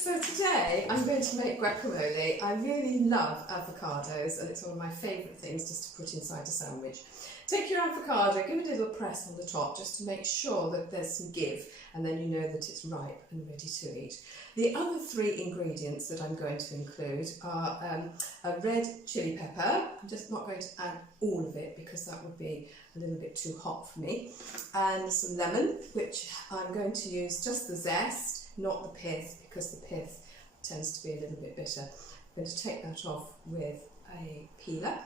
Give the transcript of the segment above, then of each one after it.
So today I'm going to make guacamole. I really love avocados and it's one of my favourite things just to put inside a sandwich. Take your avocado, give it a little press on the top just to make sure that there's some give, and then you know that it's ripe and ready to eat. The other three ingredients that I'm going to include are a red chilli pepper. I'm just not going to add all of it because that would be a little bit too hot for me, and some lemon, which I'm going to use just the zest, not the pith, because the pith tends to be a little bit bitter. I'm going to take that off with a peeler.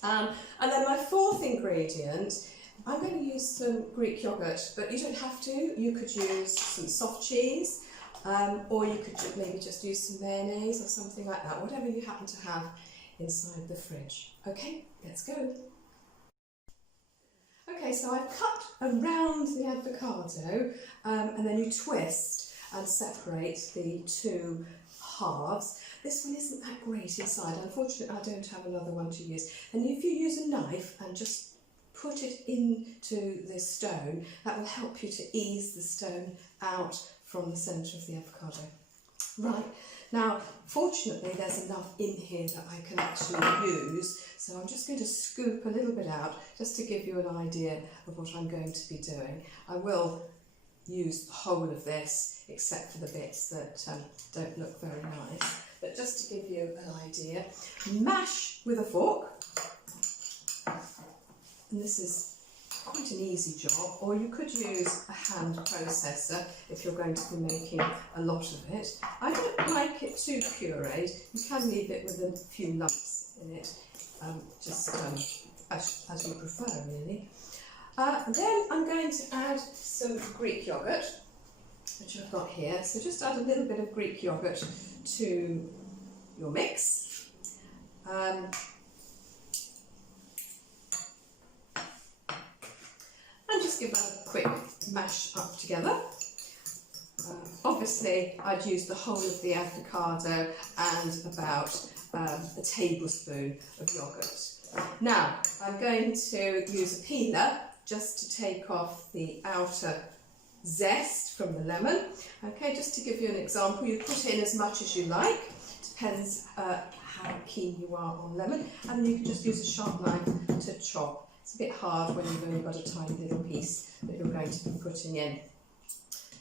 And then my fourth ingredient, I'm going to use some Greek yogurt, but you don't have to. You could use some soft cheese, or you could maybe just use some mayonnaise or something like that, whatever you happen to have inside the fridge. Okay, let's go. Okay, so I've cut around the avocado, and then you twist and separate the two halves. This one isn't that great inside. Unfortunately, I don't have another one to use. And if you use a knife and just put it into the stone, that will help you to ease the stone out from the centre of the avocado. Right, now, fortunately, there's enough in here that I can actually use. So I'm just going to scoop a little bit out just to give you an idea of what I'm going to be doing. I will use the whole of this, except for the bits that don't look very nice. But just to give you an idea, mash with a fork, and this is quite an easy job, or you could use a hand processor if you're going to be making a lot of it. I don't like it too pureed. You can leave it with a few lumps in it, just as you prefer, really. Then I'm going to add some Greek yogurt, which I've got here. So just add a little bit of Greek yogurt to your mix. And just give that a quick mash up together. Obviously, I'd use the whole of the avocado and about a tablespoon of yogurt. Now, I'm going to use a peeler just to take off the outer zest from the lemon. Okay, just to give you an example, you put in as much as you like, depends how keen you are on lemon, and then you can just use a sharp knife to chop. It's a bit hard when you've only got a tiny little piece that you're going to be putting in.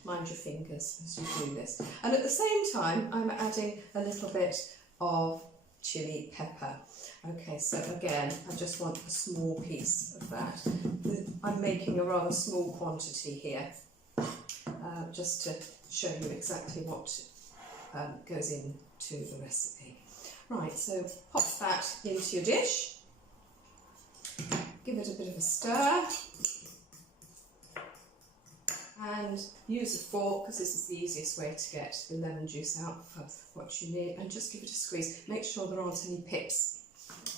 Mind your fingers as you do this. And at the same time, I'm adding a little bit of chilli pepper. Okay, so again, I just want a small piece of that. I'm making a rather small quantity here, just to show you exactly what goes into the recipe. Right, so pop that into your dish, give it a bit of a stir, and use a fork because this is the easiest way to get the lemon juice out for what you need, and just give it a squeeze. Make sure there aren't any pips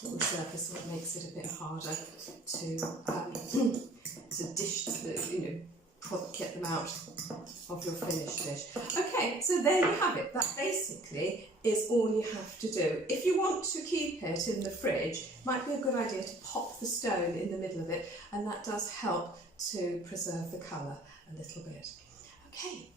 on the surface, so it makes it a bit harder to dish, get them out of your finished dish. Okay, so there you have it. That basically is all you have to do. If you want to keep it in the fridge, it might be a good idea to pop the stone in the middle of it, and that does help to preserve the colour a little bit. Okay,